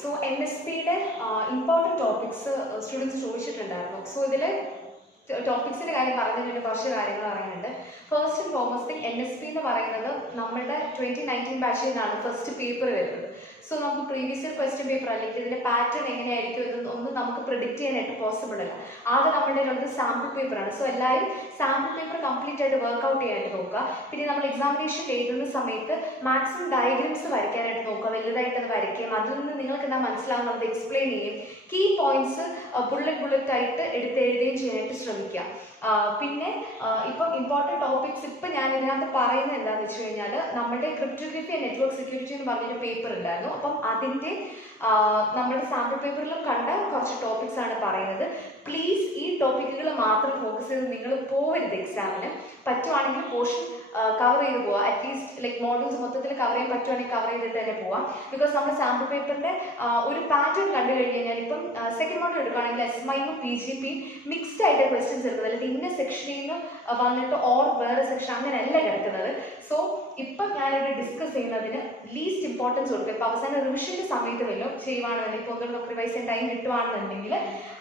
So NSPയുടെ important topics students ചോദിച്ചിട്ടുണ്ടായിരുന്നു. So ഇതിൽ ടോപ്പിക്സിൻ്റെ കാര്യം പറഞ്ഞതിന് കുറച്ച് കാര്യങ്ങൾ പറയാനുണ്ട്. ഫസ്റ്റ് ആൻഡ് ഫോർമോസ്റ്റ് NSP എന്ന് പറയുന്നത് നമ്മുടെ 2019 ബാച്ചിൽ നിന്നാണ് ഫസ്റ്റ് പേപ്പർ വരുന്നത്. സോ നമുക്ക് പ്രീവിയസ് ഇയർ ക്വസ്റ്റ്യൻ പേപ്പർ അല്ലെങ്കിൽ ഇതിൻ്റെ പാറ്റേൺ എങ്ങനെയായിരിക്കും എന്നൊന്നും നമുക്ക് പ്രിഡിക്റ്റ് ചെയ്യാനായിട്ട് പോസിബിൾ അല്ല. ആകെ നമ്മുടെ ഉള്ളത് സാമ്പിൾ പേപ്പറാണ്. സോ എല്ലാവരും സാമ്പിൾ പേപ്പർ കംപ്ലീറ്റ് ആയിട്ട് വർക്ക്ഔട്ട് ചെയ്യാനായിട്ട് നോക്കുക. പിന്നെ നമ്മൾ എക്സാമിനേഷൻ എഴുതുന്ന സമയത്ത് മാക്സിമം ഡയഗ്രാംസ് വരയ്ക്കാനായിട്ട് നോക്കുക, വലുതായിട്ട് അത് വരയ്ക്കുകയും അതിൽ നിന്ന് നിങ്ങൾക്ക് എന്താ മനസ്സിലാവുന്നത് എക്സ്പ്ലെയിൻ ചെയ്യും, കീ പോയിന്റ്സ് ബുള്ളറ്റ് ആയിട്ട് എഴുതുകയും ചെയ്യാനായിട്ട് ശ്രമിക്കുക. പിന്നെ ഇപ്പം ഇമ്പോർട്ടൻറ്റ് ടോപ്പിക്സ് ഇപ്പം ഞാൻ ഇതിനകത്ത് പറയുന്നത് എന്താണെന്ന് വെച്ച് കഴിഞ്ഞാൽ നമ്മുടെ ക്രിപ്റ്റോഗ്രഫി ആൻഡ് നെറ്റ്വർക്ക് സെക്യൂരിറ്റി എന്ന് പറഞ്ഞൊരു പേപ്പർ ഉണ്ടായിരുന്നു. അപ്പം അതിൻ്റെ നമ്മുടെ സാമ്പിൾ പേപ്പറിലും കണ്ട കുറച്ച് ടോപ്പിക്സ് ആണ് പറയുന്നത്. പ്ലീസ് ഈ ടോപ്പിക്കുകൾ മാത്രം ഫോക്കസ് ചെയ്ത് നിങ്ങൾ പോവരുത് എക്സാമിന്. പറ്റുവാണെങ്കിൽ പോർഷൻ കവർ ചെയ്ത് പോവാം. അറ്റ്ലീസ്റ്റ് ലൈക്ക് മോഡ്യൂൾസ് മൊത്തത്തിൽ കവർ ചെയ്യാൻ പറ്റുവാണെങ്കിൽ കവർ ചെയ്തിട്ട് തന്നെ പോവാം. ബിക്കോസ് നമ്മൾ സാമ്പിൾ പേപ്പറിൻ്റെ ഒരു പാറ്റേൺ കണ്ടു കഴിഞ്ഞാൽ ഇപ്പം സെക്കൻഡ് മോഡ്യൂൾ എടുക്കുകയാണെങ്കിൽ SMIയും PGP മിക്സ്ഡ് ആയിട്ട് ക്വസ്റ്റ്യൻസ് എടുക്കുന്നത്, അല്ലെങ്കിൽ ഇന്ന സെക്ഷനിൽ നിന്ന് വന്നിട്ട് ഓർ വേറെ സെക്ഷൻ അങ്ങനെയല്ല കിടക്കുന്നത്. സോ ഇപ്പം ഞാനിവിടെ ഡിസ്കസ് ചെയ്യുന്നതിന് ലീസ്റ്റ് ഇമ്പോർട്ടൻസ് കൊടുക്കുക. ഇപ്പോൾ അവസാന റിവിഷൻ്റെ സമയത്ത് വല്ലതും ചെയ്യുവാണെന്നുണ്ടെങ്കിൽ ഇപ്പോൾ ഒന്നും നമുക്ക് റിവൈസ് ചെയ്യാൻ ടൈം കിട്ടുവാണെന്നുണ്ടെങ്കിൽ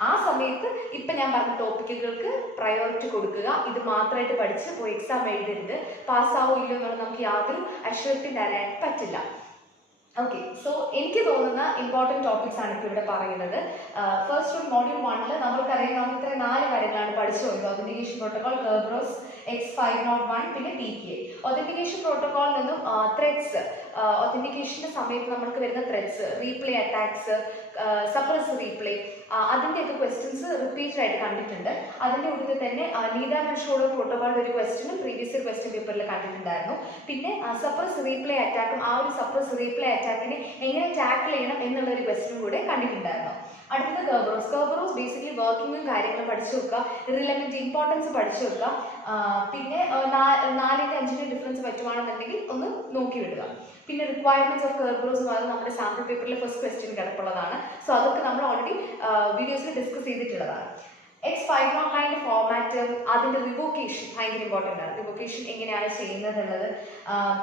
ആ സമയത്ത് ഇപ്പം ഞാൻ പറഞ്ഞ ടോപ്പിക്കുകൾക്ക് പ്രയോറിറ്റി കൊടുക്കുക. ഇത് മാത്രമായിട്ട് പഠിച്ച് പോയി എക്സാം എഴുതരുത്. പാസ്സാവോ ഇല്ലയോ എന്നുള്ളത് നമുക്ക് യാതൊരു അഷ്യൂരിറ്റി തരാനായിട്ട് പറ്റില്ല. ഓക്കെ, സോ എനിക്ക് തോന്നുന്ന ഇമ്പോർട്ടൻറ്റ് ടോപ്പിക്സ് ആണ് ഇപ്പോൾ ഇവിടെ പറയുന്നത്. ഫസ്റ്റ് മോഡ്യൂൾ 1 നമ്മൾക്കറിയാം നമ്മൾ ഇത്ര 4 കാര്യങ്ങളാണ് പഠിച്ചു പോയത്. ഒതന്റിക്കേഷൻ പ്രോട്ടോകോൾ, കെർബ്രോസ്, X501, പിന്നെ PKI. ഒതന്റിക്കേഷൻ പ്രോട്ടോകോളിൽ നിന്നും ത്രെഡ്സ്, ഒതന്റിക്കേഷൻ്റെ സമയത്ത് നമുക്ക് വരുന്ന threats, replay attacks, suppress replay, അതിൻ്റെയൊക്കെ ക്വസ്റ്റ്യൻസ് റിപ്പീറ്റഡ് ആയിട്ട് കണ്ടിട്ടുണ്ട്. അതിൻ്റെ കൂടെ തന്നെ നീഡാമൻഷോഡ് പ്രോട്ടോകോളിൻ്റെ ഒരു ക്വസ്റ്റ്യനും പ്രീവിയസ് ഇയർ ക്വസ്റ്റ്യൻ പേപ്പറിൽ കണ്ടിട്ടുണ്ടായിരുന്നു. പിന്നെ സപ്രസ് റീപ്ലേ അറ്റാക്കും ആ ഒരു സപ്രസ് റീപ്ലേ അറ്റാക്കിനെ എങ്ങനെ ടാക്കിൾ ചെയ്യണം എന്നുള്ളൊരു ക്വസ്റ്റ്യനും കൂടെ കണ്ടിട്ടുണ്ടായിരുന്നു. അടുത്തത് കെർബ്രോസ് ബേസിക്കലി വർക്കിങ്ങും കാര്യങ്ങളും പഠിച്ചു വെക്കുക, റിലവൻറ്റ് ഇമ്പോർട്ടൻസ് പഠിച്ചു വെക്കുക. പിന്നെ 4ൻ്റെ 5ൻ്റെ ഡിഫറൻസ് പറ്റുവാണെന്നുണ്ടെങ്കിൽ ഒന്ന് നോക്കി വിടുക. പിന്നെ റിക്വയർമെൻറ്റ്സ് ഓഫ് കെർബ്രോസ് എന്ന് പറയുന്നത് നമ്മുടെ സാമ്പിൾ പേപ്പറിലെ ഫസ്റ്റ് ക്വസ്റ്റ്യൻ കിടപ്പുള്ളതാണ്. സോ അതൊക്കെ നമ്മൾ ഓൾറെഡി വീഡിയോസിൽ ഡിസ്കസ് ചെയ്തിട്ടുള്ളതാണ്. X509 ഫോർമാറ്റ്, അതിൻ്റെ റിവോക്കേഷൻ ഭയങ്കര ഇമ്പോർട്ടൻ്റ് ആണ്. റിവോക്കേഷൻ എങ്ങനെയാണ് ചെയ്യുന്നത് എന്നുള്ളത്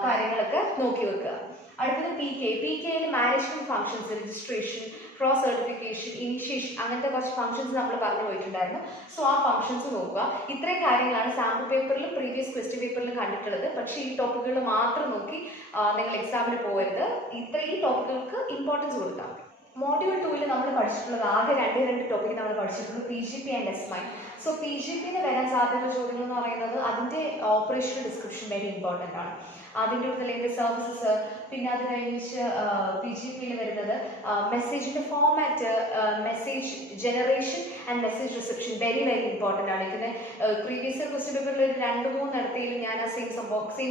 കാര്യങ്ങളൊക്കെ നോക്കി വെക്കുക. അടുത്തത് PKയിൽ management functions, registration, cross certification, initiation, അങ്ങനത്തെ കുറച്ച് ഫംഗ്ഷൻസ് നമ്മൾ പറഞ്ഞു പോയിട്ടുണ്ടായിരുന്നു. സോ ആ ഫംഗ്ഷൻസ് നോക്കുക. ഇത്രയും കാര്യങ്ങളാണ് സാമ്പിൾ പേപ്പറിലും പ്രീവിയസ് ക്വസ്റ്റ്യൻ പേപ്പറിലും കണ്ടിട്ടുള്ളത്. പക്ഷേ ഈ ടോപ്പിക്കുകൾ മാത്രം നോക്കി നിങ്ങൾ എക്സാമിന് പോകരുത്. ഇത്രയും ടോപ്പിക്കുകൾക്ക് ഇമ്പോർട്ടൻസ് കൊടുക്കാം. മോഡ്യൂൾ 2 നമ്മൾ പഠിച്ചിട്ടുള്ളത് ആകെ രണ്ട് ടോപ്പിക് നമ്മൾ പഠിച്ചിട്ടുള്ളത് PGP ആൻഡ് SMI. സോ PGPന്ന് വരാൻ സാധ്യത ചോദ്യങ്ങൾ എന്ന് പറയുന്നത് അതിൻ്റെ ഓപ്പറേഷണൽ ഡിസ്ക്രിപ്ഷൻ വെരി ഇമ്പോർട്ടൻ്റ് ആണ്. അതിൻ്റെ കൂടുതൽ സർവീസസ്, പിന്നെ അത് കഴിഞ്ഞിട്ട് PGPയിൽ വരുന്നത് മെസ്സേജിൻ്റെ format, message generation and message reception very important ആണ്. ഇതിന് പ്രീവിയസ് ഇയർ ക്വസ്റ്റ്യൻ പേപ്പറിൽ 2-3 ഇടത്തിലും ഞാൻ ആ സെയിം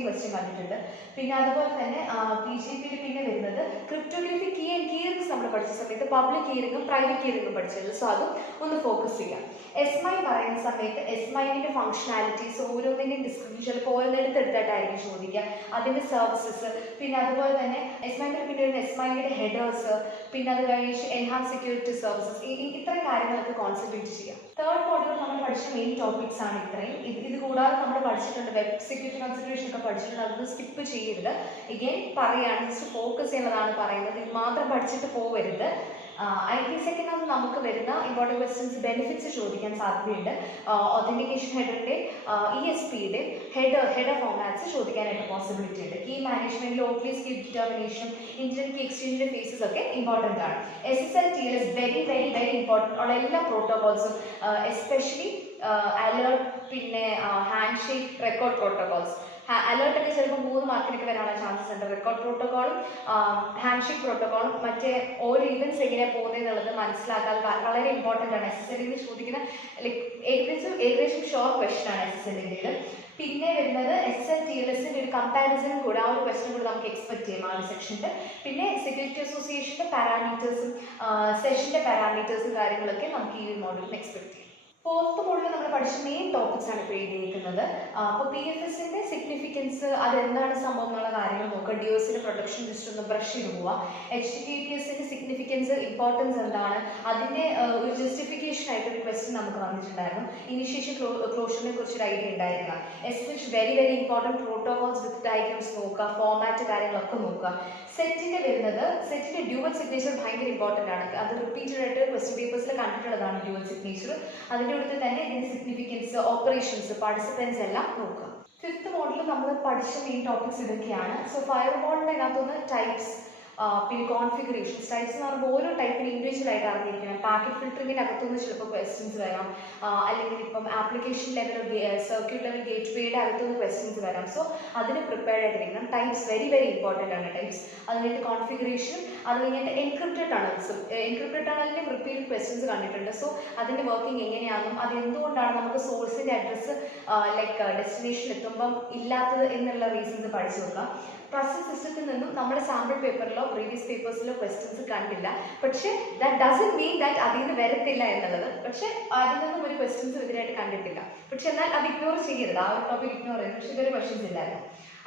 ക്വസ്റ്റ്യൻ കണ്ടിട്ടുണ്ട്. പിന്നെ അതുപോലെ തന്നെ PGPയിൽ പിന്നെ വരുന്നത് ക്രിപ്റ്റോഗ്രഫി, കീ ആൻഡ് കീറിങ്സ് നമ്മൾ പഠിച്ച സമയത്ത് പബ്ലിക് കീറിങ്ങും പ്രൈവറ്റ് കീറിങ്ങും പഠിച്ചത്. സോ അതും ഒന്ന് ഫോക്കസ് ചെയ്യാം. SMI പറയുന്ന സമയത്ത് SMIൻ്റെ ഫംഗ്ഷനാലിറ്റീസ് ഓരോന്നിൻ്റെയും ഡിസ്ക്രിപ്ഷൻ ചിലപ്പോൾ ഓരോന്നെടുത്തായിട്ടായിരിക്കും ചോദിക്കുക. അതിൻ്റെ സർവീസസ്, പിന്നെ അതുപോലെ തന്നെ SMIൻ്റെ പിന്നെ വരുന്ന SMIയുടെ ഹെഡേഴ്സ്, പിന്നെ അത് കഴിഞ്ഞ് എൻഹാൻസ് സെക്യൂരിറ്റി സർവീസസ്, ഇത്രയും കാര്യങ്ങളൊക്കെ കോൺസെൻട്രേറ്റ് ചെയ്യാം. തേർഡ് മോഡ്യൂൾ നമ്മൾ പഠിച്ച മെയിൻ ടോപ്പിക്സ് ആണ് ഇത്രയും. ഇത് കൂടാതെ നമ്മൾ പഠിച്ചിട്ടുണ്ട് വെബ് സെക്യൂരിറ്റി കൺസിഡറേഷൻ ഒക്കെ പഠിച്ചിട്ടുണ്ട്. അതൊന്നും സ്കിപ്പ് ചെയ്യരുത്. എഗെയിൻ പറയുകയാണ്, ജസ്റ്റ് ഫോക്കസ് ചെയ്യുന്നതാണ് പറയുന്നത്. ഇത് മാത്രം പഠിച്ചിട്ട് പോകരുത്. IPSEC നമുക്ക് വരുന്ന ഇമ്പോർട്ടൻറ്റ് ക്വസ്റ്റ്യൻസ് ബെനിഫിറ്റ്സ് ചോദിക്കാൻ സാധ്യതയുണ്ട്. ഒതന്റിക്കേഷൻ ഹെഡറിൻ്റെ ESPയുടെ ഹെഡർ ഫോർമാറ്റ്സ് ചോദിക്കാനായിട്ട് പോസിബിലിറ്റി ഉണ്ട്. കീ മാനേജ്മെൻറ്റിൽ obvious key determination, internet key എക്സ്ചേഞ്ചിൻ്റെ ഫേസസ് ഒക്കെ ഇമ്പോർട്ടൻ്റ് ആണ്. SSL TLS വെരി ഇമ്പോർട്ടൻ്റ് ഉള്ള എല്ലാ പ്രോട്ടോകോൾസും, എസ്പെഷ്യലി അലേർട്ട്, പിന്നെ ഹാൻഡ് ഷേക്ക്, റെക്കോർഡ് പ്രോട്ടോകോൾസ്. അലേർട്ടൊക്കെ ചിലപ്പോൾ 3 മാർക്കിനൊക്കെ വരാനുള്ള ചാൻസസ് ഉണ്ട്. റെക്കോർഡ് പ്രോട്ടോകോളും ഹാൻഡ് ഷേക്ക് പ്രോട്ടോകോളും മറ്റേ ഓരോ ഇവൻറ്റ്സ് എങ്ങനെയാണ് പോകുന്നത് എന്നുള്ളത് മനസ്സിലാക്കാൻ വളരെ ഇമ്പോർട്ടൻ്റ് ആണ്. SSLയിൽ ചോദിക്കുന്ന ഏകദേശം ഷോർട്ട് ക്വസ്റ്റൻ ആണ് SSLയിൽ. പിന്നെ വരുന്നത് SSL TLSൻ്റെ ഒരു കമ്പാരിസൺ കൂടെ, ആ ഒരു ക്വസ്റ്റൻ കൂടെ നമുക്ക് എക്സ്പെക്ട് ചെയ്യാം ആ ഒരു സെക്ഷനിൽ. പിന്നെ സെക്യൂരിറ്റി അസോസിയേഷൻ്റെ പാരാമീറ്റേഴ്സും സെഷൻ്റെ പാരാമീറ്റേഴ്സും കാര്യങ്ങളൊക്കെ നമുക്ക് ഈ ഒരു മോഡ്യൂളിൽ എക്സ്പെക്ട് ചെയ്യാം. ഫോർത്ത് മോഡ്യൂളിൽ നമ്മൾ പഠിച്ച മെയിൻ ടോപ്പിക്സ് ആണ് ഇപ്പോൾ എഴുതിയിരിക്കുന്നത്. അപ്പോൾ PFSൻ്റെ സിഗ്നിഫിക്കൻസ്, അതെന്താണ് സംഭവം എന്നുള്ള കാര്യങ്ങൾ നോക്കുക. DOSൻ്റെ പ്രൊട്ടക്ഷൻ ജസ്റ്റ് ഒന്ന് ബ്രഷ് ചെയ്ത് പോവുക. HTTPSൻ്റെ സിഗ്നിഫിക്കൻസ്, ഇമ്പോർട്ടൻസ് എന്താണ്, അതിൻ്റെ ഒരു ജസ്റ്റിഫിക്കേഷൻ ആയിട്ട് ഒരു ക്വസ്റ്റ്യൻ നമുക്ക് വന്നിട്ടുണ്ടായിരുന്നു. ഇനിഷ്യേഷൻ ക്ലോഷറിനെ കുറിച്ചൊരു ഐഡിയ ഉണ്ടായിരിക്കണം. Especially very very important protocols with diagrams നോക്കുക, ഫോമാറ്റ് കാര്യങ്ങളൊക്കെ നോക്കുക. സെറ്റിൻ്റെ വരുന്നത്, സെറ്റിൻ്റെ ഡ്യുവൽ സിഗ്നേച്ചർ ഭയങ്കര ഇമ്പോർട്ടൻ്റ് ആണ്. അത് റിപ്പീറ്റഡ് ആയിട്ട് ക്വസ്റ്റ്യൻ പേപ്പേഴ്സിൽ കണ്ടിട്ടുള്ളതാണ് ഡ്യുവൽ സിഗ്നേച്ചർ. അതിൻ്റെ അടുത്ത് തന്നെ ഇതിൻ്റെ സിഗ്നിഫിക്കൻസ്, ഓപ്പറേഷൻസ്, പാർട്ടിസിപ്പൻസ് എല്ലാം നോക്കുക. ഫിഫ്ത്ത് മോഡലിൽ നമ്മൾ പഠിച്ച മെയിൻ ടോപ്പിക്സ് ഇതൊക്കെയാണ്. സോ ഫയർ വാളിൻ്റെ അതിനകത്തുനിന്ന് ടൈപ്സ്, പിന്നെ കോൺഫിഗറേഷൻസ്. ടൈപ്സ് എന്ന് പറയുമ്പോൾ ഓരോ ടൈപ്പിന് ഇൻഡിവിജ്വൽ ആയിട്ട് അറിഞ്ഞിരിക്കണം. പാക്കറ്റ് ഫിൽറ്ററിങ്ങിനകത്തുനിന്ന് ചിലപ്പോൾ ക്വസ്റ്റ്യൻസ് വരാം, അല്ലെങ്കിൽ ഇപ്പം ആപ്ലിക്കേഷൻ ലെവൽ, സർക്യൂട്ട് ലെവൽ ഗേറ്റ് വേയുടെ അകത്തുനിന്ന് ക്വസ്റ്റ്യൻസ് വരാം. സോ അതിന് പ്രിപ്പയർഡ് ആയിട്ടിരിക്കണം. ടൈപ്സ് വെരി വെരി ഇമ്പോർട്ടൻ്റ് ആണ്. ടൈപ്സ്, അത് കഴിഞ്ഞിട്ട് കോൺഫിഗറേഷൻ, അത് കഴിഞ്ഞിട്ട് എൻക്രിപ്റ്റഡ് ടണൽസും. എൻക്രിപ്റ്റഡ് ടണലിൻ്റെ റിപ്പീറ്റഡ് ക്വസ്റ്റ്യൻസ് കണ്ടിട്ടുണ്ട്. സോ അതിൻ്റെ വർക്കിംഗ് എങ്ങനെയാണെന്നും അത് എന്തുകൊണ്ടാണ് നമുക്ക് സോഴ്സിൻ്റെ അഡ്രസ്സ് ലൈക്ക് ഡെസ്റ്റിനേഷനിൽ എത്തുമ്പം ഇല്ലാത്തത് എന്നുള്ള റീസൺസ് പഠിച്ചു നോക്കാം. ട്രസ്റ്റഡ് സിസ്റ്റത്തിൽ നിന്നും നമ്മുടെ സാമ്പിൾ പേപ്പറിലോ പ്രീവിയസ് പേപ്പേഴ്സിലോ ക്വസ്റ്റ്യൻസ് കണ്ടില്ല. പക്ഷേ ദാറ്റ് ഡസൻറ്റ് മീൻ ദാറ്റ് അതിൽ നിന്ന് വരത്തില്ല എന്നുള്ളത്. പക്ഷേ അതിൽ നിന്നും ഒരു ക്വസ്റ്റ്യൻസ് ഇതിനായിട്ട് കണ്ടിട്ടില്ല. പക്ഷെ എന്നാൽ അത് ഇഗ്നോർ ചെയ്യരുത്, ആ ഒരു ടോപ്പിക് ഇഗ്നോർ ചെയ്യരുത്. പക്ഷേ ഇതൊരു ക്വസ്റ്റ്യൻസ് ഇല്ലായിരുന്നു.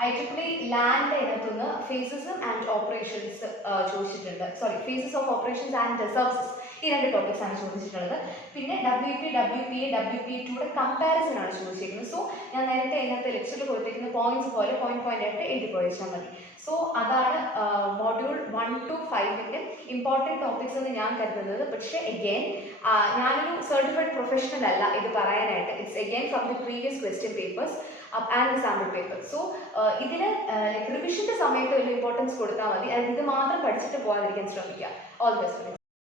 IEEE ലാൻഡ് അതിനകത്തുനിന്ന് ഫേസസ് ആൻഡ് ഓപ്പറേഷൻസ് ചോദിച്ചിട്ടുണ്ട്. Sorry, phases of operations and services, ഈ രണ്ട് ടോപ്പിക്സ് ആണ് ചോദിച്ചിട്ടുള്ളത്. പിന്നെ WP, WPA, WPA2യുടെ കമ്പാരിസൺ ആണ് ചോദിച്ചിരിക്കുന്നത്. സോ ഞാൻ നേരത്തെ അതിനകത്ത് ലെക്ചറിൽ കൊടുത്തിരിക്കുന്ന പോയിന്റ്സ് പോലെ പോയിന്റ് ആയിട്ട് എഴുതി പോയിച്ചാൽ മതി. സോ അതാണ് മൊഡ്യൂൾ 1 to 5ൻ്റെ ഇമ്പോർട്ടൻറ്റ് ടോപ്പിക്സ് എന്ന് ഞാൻ കരുതുന്നത്. പക്ഷേ എഗെയിൻ ഞാനൊരു സർട്ടിഫൈഡ് പ്രൊഫഷണൽ അല്ല ഇത് പറയാനായിട്ട്. It's again from the previous question papers and the sample paper. So ഇതിന് റിവിഷൻ്റെ സമയത്ത് വലിയ ഇമ്പോർട്ടൻസ് കൊടുത്താൽ മതി. ഇത് മാത്രം പഠിച്ചിട്ട് പോകാതിരിക്കാൻ ശ്രമിക്കുക. All the best.